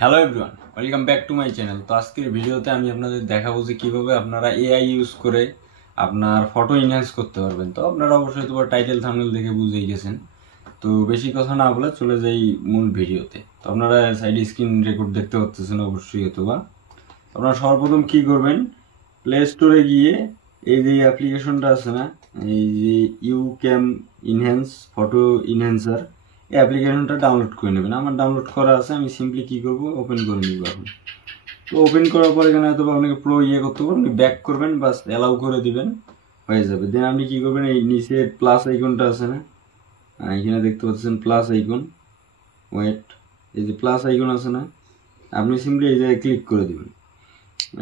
Hello everyone, welcome back to my channel. তো আজকের ভিডিওতে আমি আপনাদের দেখাবো যে কীভাবে আপনারা এআই ইউজ করে আপনার ফটো ইনহ্যান্স করতে পারবেন। তো আপনারা অবশ্যই তোমার টাইটেল থাম্বনেল দেখে বুঝেই গেছেন। তো বেশি কথা না বলে চলে যাই মূল ভিডিওতে। তো আপনারা সাইড স্ক্রিন রেকর্ড দেখতে পাচ্ছেন অবশ্যই, অথবা আপনারা সর্বপ্রথম কী করবেন, প্লে স্টোরে গিয়ে এই যে অ্যাপ্লিকেশনটা আছে না, এই যে YouCam enhance photo enhancer, এই অ্যাপ্লিকেশনটা ডাউনলোড করে নেবেন। আমার ডাউনলোড করা আছে, আমি সিম্পলি কী করবো, ওপেন করে নিব এখন। তো ওপেন করার পর এখানে হয়তো আপনাকে প্রো করতে পারবেন, আপনি ব্যাক করবেন, বাস অ্যালাউ করে দিবেন, হয়ে যাবে। দেন আপনি কী করবেন, এই নিচে প্লাস আইকনটা আছে না, এখানে দেখতে পাচ্ছেন প্লাস আইকন, ওয়েট, এই যে প্লাস আইকন আছে না, আপনি সিম্পলি এই জায়গায় ক্লিক করে দেবেন।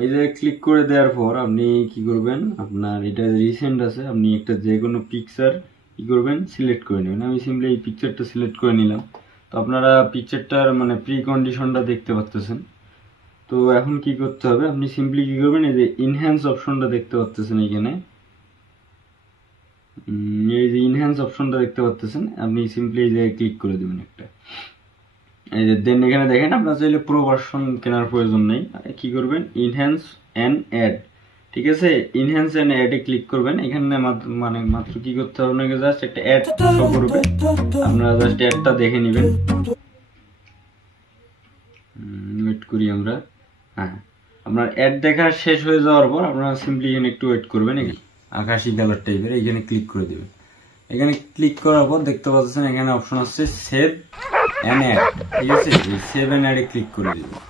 এই জায়গায় ক্লিক করে দেওয়ার পর আপনি কি করবেন, আপনার এটা রিসেন্ট আছে, আপনি একটা যে কোনো পিকচার কি করবেন, সিলেক্ট করে নেবেন। আমি সিম্পলি এই পিকচারটা সিলেক্ট করে নিলাম। তো আপনারা পিকচারটার মানে প্রি কন্ডিশনটা দেখতে পাচ্ছেন। তো এখন কি করতে হবে, আপনি সিম্পলি কি করবেন, এই যে ইনহ্যান্স অপশনটা দেখতে পাচ্ছেন এখানে, এই যে ইনহ্যান্স অপশনটা দেখতে পাচ্ছেন, আপনি সিম্পলি এই জায়গায় ক্লিক করে দেবেন একটা। এই যে দেন এখানে দেখেন, আপনার চাইলে প্রো ভার্সন কেনার প্রয়োজন নেই। কি করবেন, ইনহ্যান্স অ্যান্ড অ্যাড, ঠিক আছে, ইনহ্যান্স অ্যান্ড অ্যাডে ক্লিক করবেন। এখানে মানে মাত্র কি করতে হবে, আপনাকে জাস্ট একটা অ্যাড শো করবে, আপনারা জাস্ট অ্যাডটা দেখে নেবেন। ওয়েট করি আমরা। হ্যাঁ, আপনার অ্যাড দেখা শেষ হয়ে যাওয়ার পর আপনারা সিম্পলি এখানে একটু ওয়েট করবেন। এখানে আকাশি কালার টাইপের, এখানে ক্লিক করে দেবেন। এখানে ক্লিক করার পর দেখতে পাচ্ছেন এখানে অপশন আছে সেভ অ্যান্ড অ্যাড, ঠিক আছে, এই সেভ অ্যান্ড অ্যাডে ক্লিক করে দেবেন।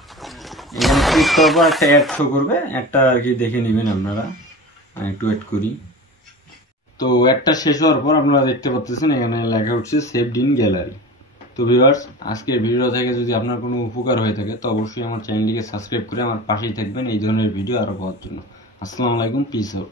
এখানে ক্লিক করার পর একটা অ্যাড শো করবে, একটা আর কি দেখে নেবেন আপনারা। একটু ওয়েট করি। তো অ্যাডটা শেষ হওয়ার পর আপনারা দেখতে পাচ্ছেন এখানে লেখা উঠছে সেভড ইন গ্যালারি। তো ভিউয়ার্স, আজকের ভিডিও থেকে যদি আপনার কোনো উপকার হয়ে থাকে তো অবশ্যই আমার চ্যানেলটিকে সাবস্ক্রাইব করে আমার পাশেই থাকবেন এই ধরনের ভিডিও আরও পাওয়ার জন্য। আসসালামু আলাইকুম, পিস আউট।